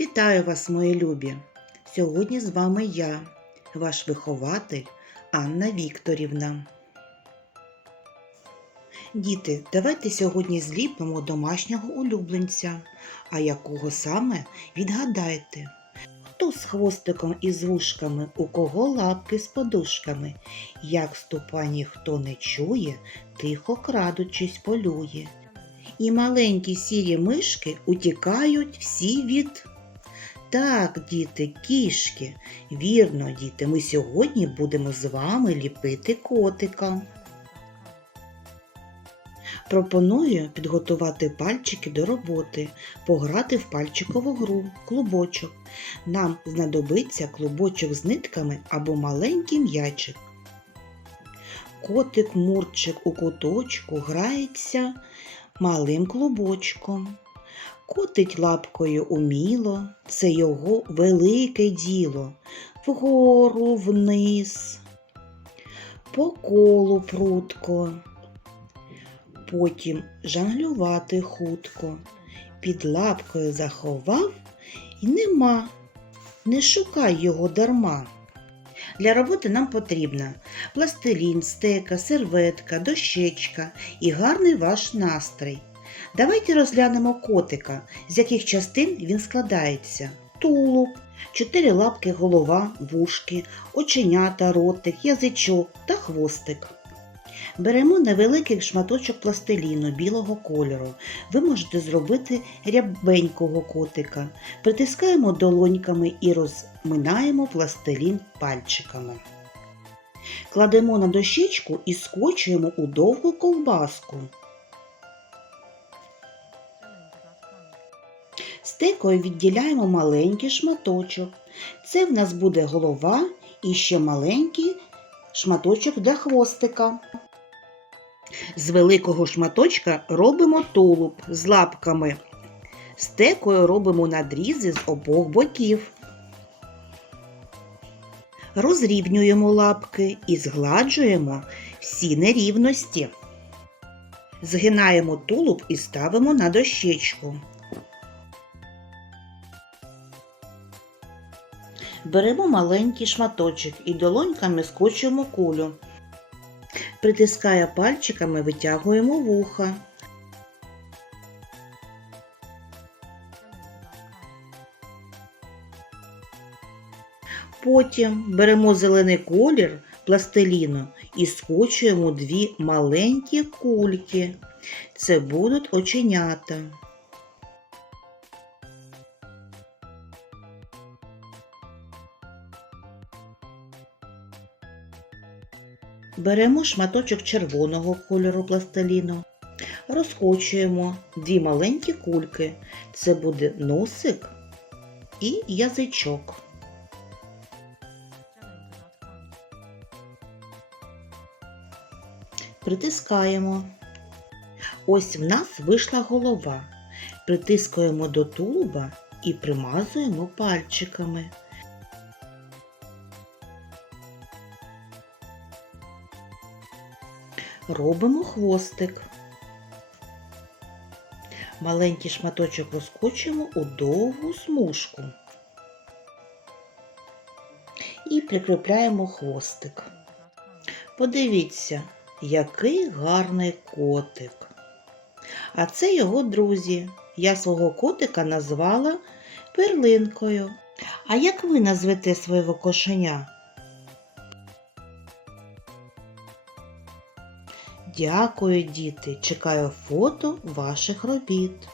Вітаю вас, мої любі! Сьогодні з вами я, ваш вихователь Анна Вікторівна. Діти, давайте сьогодні зліпимо домашнього улюбленця. А якого саме відгадайте? Хто з хвостиком і з вушками, у кого лапки з подушками? Як ступані хто не чує, тихо крадучись полює. І маленькі сірі мишки утікають всі від. Так, діти, кішки. Вірно, діти, ми сьогодні будемо з вами ліпити котика. Пропоную підготувати пальчики до роботи, пограти в пальчикову гру, клубочок. Нам знадобиться клубочок з нитками або маленький м'ячик. Котик Мурчик у куточку грається малим клубочком. Котить лапкою уміло, це його велике діло. Вгору, вниз, по колу прутко, потім жонглювати хутко. Під лапкою заховав і нема, не шукай його дарма. Для роботи нам потрібна пластилін, стека, серветка, дощечка і гарний ваш настрій. Давайте розглянемо котика, з яких частин він складається: тулуб, чотири лапки, голова, вушки, оченята, ротик, язичок та хвостик. Беремо невеликий шматочок пластиліну білого кольору. Ви можете зробити рябенького котика. Притискаємо долоньками і розминаємо пластилін пальчиками. Кладемо на дощечку і скочуємо у довгу ковбаску. Стекою відділяємо маленький шматочок. Це в нас буде голова і ще маленький шматочок для хвостика. З великого шматочка робимо тулуб з лапками. Стекою робимо надрізи з обох боків. Розрівнюємо лапки і згладжуємо всі нерівності. Згинаємо тулуб і ставимо на дощечку. Беремо маленький шматочок і долоньками скочуємо кулю. Притискає пальчиками, витягуємо вуха. Потім беремо зелений колір пластиліну і скочуємо дві маленькі кульки. Це будуть оченята. Беремо шматочок червоного кольору пластиліну, розкочуємо дві маленькі кульки. Це буде носик і язичок. Притискаємо. Ось в нас вийшла голова. Притискуємо до тулуба і примазуємо пальчиками. Робимо хвостик. Маленький шматочок розкочуємо у довгу смужку. І прикріпляємо хвостик. Подивіться, який гарний котик. А це його друзі. Я свого котика назвала перлинкою. А як ви назвете свого кошеня? Дякую, діти! Чекаю фото ваших робіт.